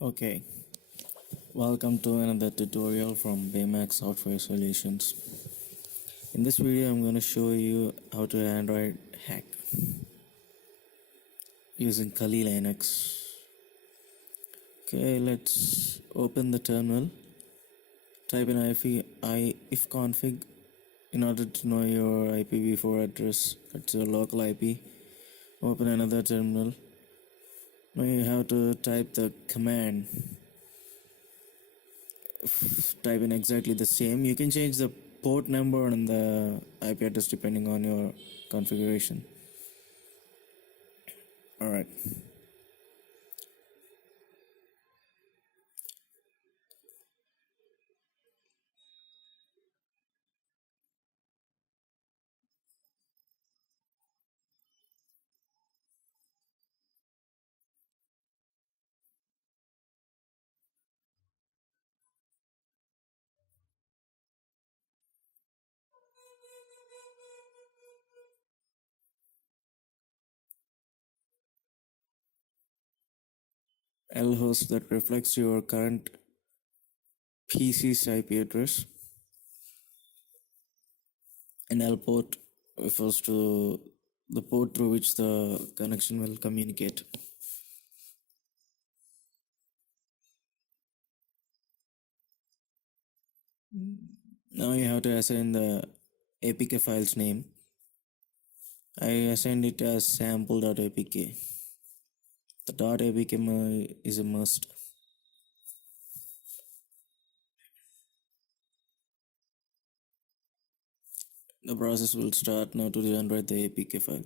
Okay, welcome to another tutorial from Baymax Software Solutions. In this video, I'm going to show you how to Android hack using Kali Linux. Okay, let's open the terminal. Type in ifconfig in order to know your IPv4 address. That's your local IP. Open another terminal. Now you have to type the command. Type in exactly the same. You can change the port number and the IP address depending on your configuration. Alright. Lhost that reflects your current PC's IP address, and Lport refers to the port through which the connection will communicate. Now you have to assign the APK file's name. I assigned it as sample.apk. The .apk is a must. The process will start now to generate the APK file.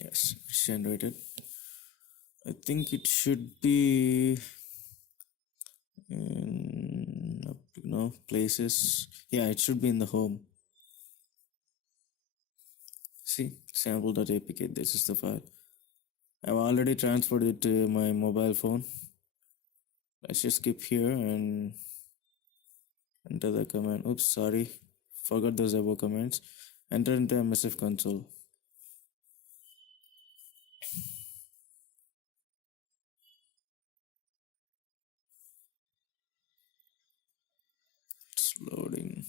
Yes, it's generated. I think it should be in places. Yeah, it should be in the home. See, sample.apk, this is the file. I've already transferred it to my mobile phone. Let's just skip here and enter the command. Oops, sorry, forgot those above commands. Enter into MSF console. It's loading.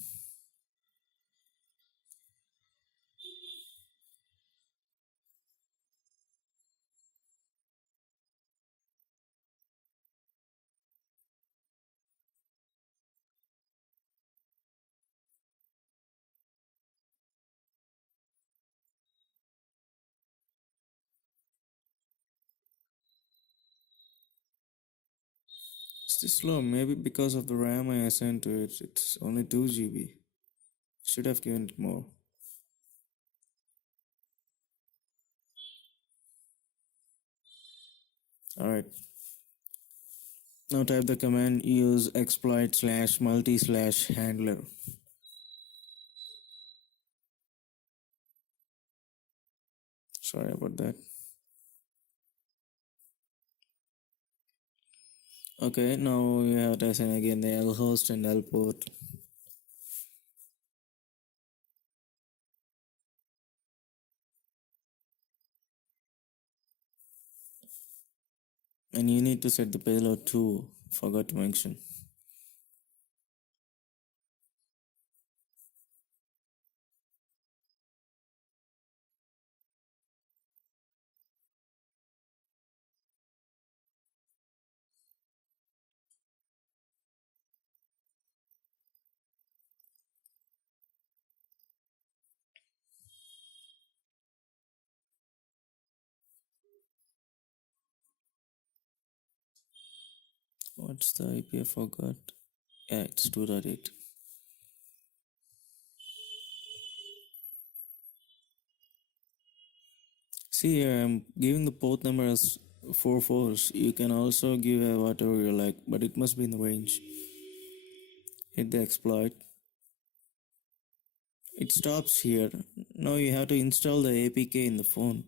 It's this slow. Maybe because of the RAM I assigned to it. It's only 2 GB. Should have given it more. Alright. Now type the command use exploit slash multi slash handler. Sorry about that. Okay, now we have to assign again the lhost and lport. And you need to set the payload too. Forgot to mention. What's the IP? I forgot. Yeah, it's 2.8. See here, I'm giving the port number as 44s. You can also give whatever you like, but it must be in the range. Hit the exploit. it stops here. Now you have to install the APK in the phone.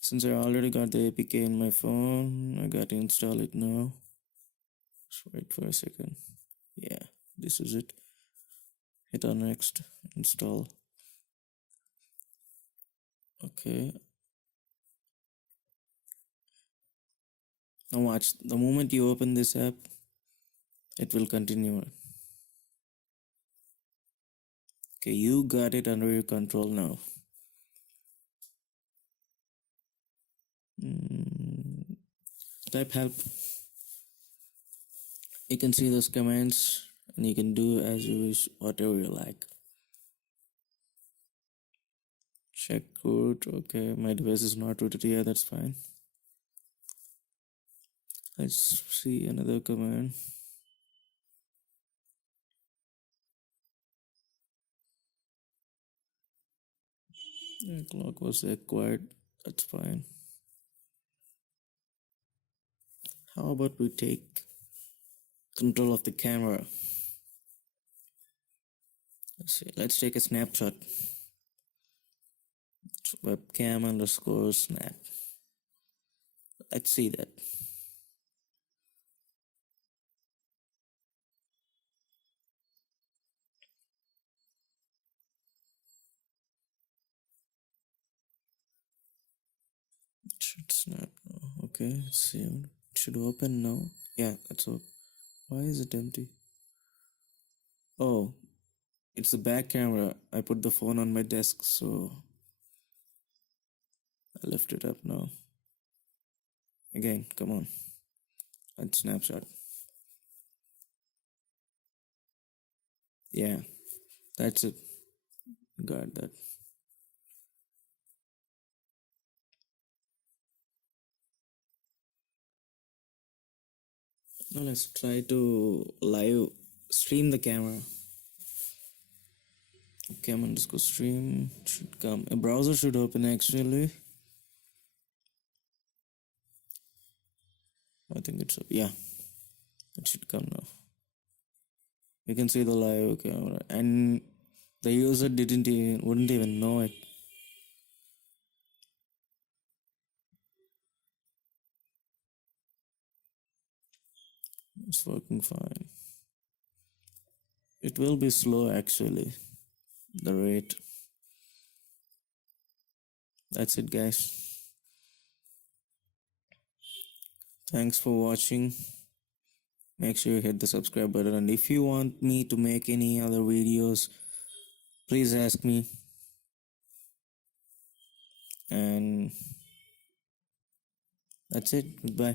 Since I already got the APK in my phone, I got to install it now. Just wait for a second. Yeah, this is it. Hit on next, install. Okay. Now watch, the moment you open this app, it will continue. Okay, you got it under your control now. Type help. You can see those commands and you can do as you wish, whatever you like. Check root. Okay, my device is not rooted here, that's fine. Let's see another command. The clock was acquired, that's fine. How about we take control of the camera? Let's see, let's take a snapshot. It's webcam underscore snap. Let's see that. It should snap now. Okay, let's see. It should open now. Yeah, that's open. Why is it empty? Oh, it's the back camera. I put the phone on my desk, so I lift it up now. Again, come on. Let's snapshot. Yeah, that's it. Got that. Now let's try to live stream the camera. Cam underscore stream should come. A browser should open actually. I think it's, yeah, it should come now. You can see the live camera and the user wouldn't even know it. It's working fine. It will be slow actually, the rate. That's it, guys. Thanks for watching. Make sure you hit the subscribe button, and if you want me to make any other videos, please ask me. And that's it. Goodbye.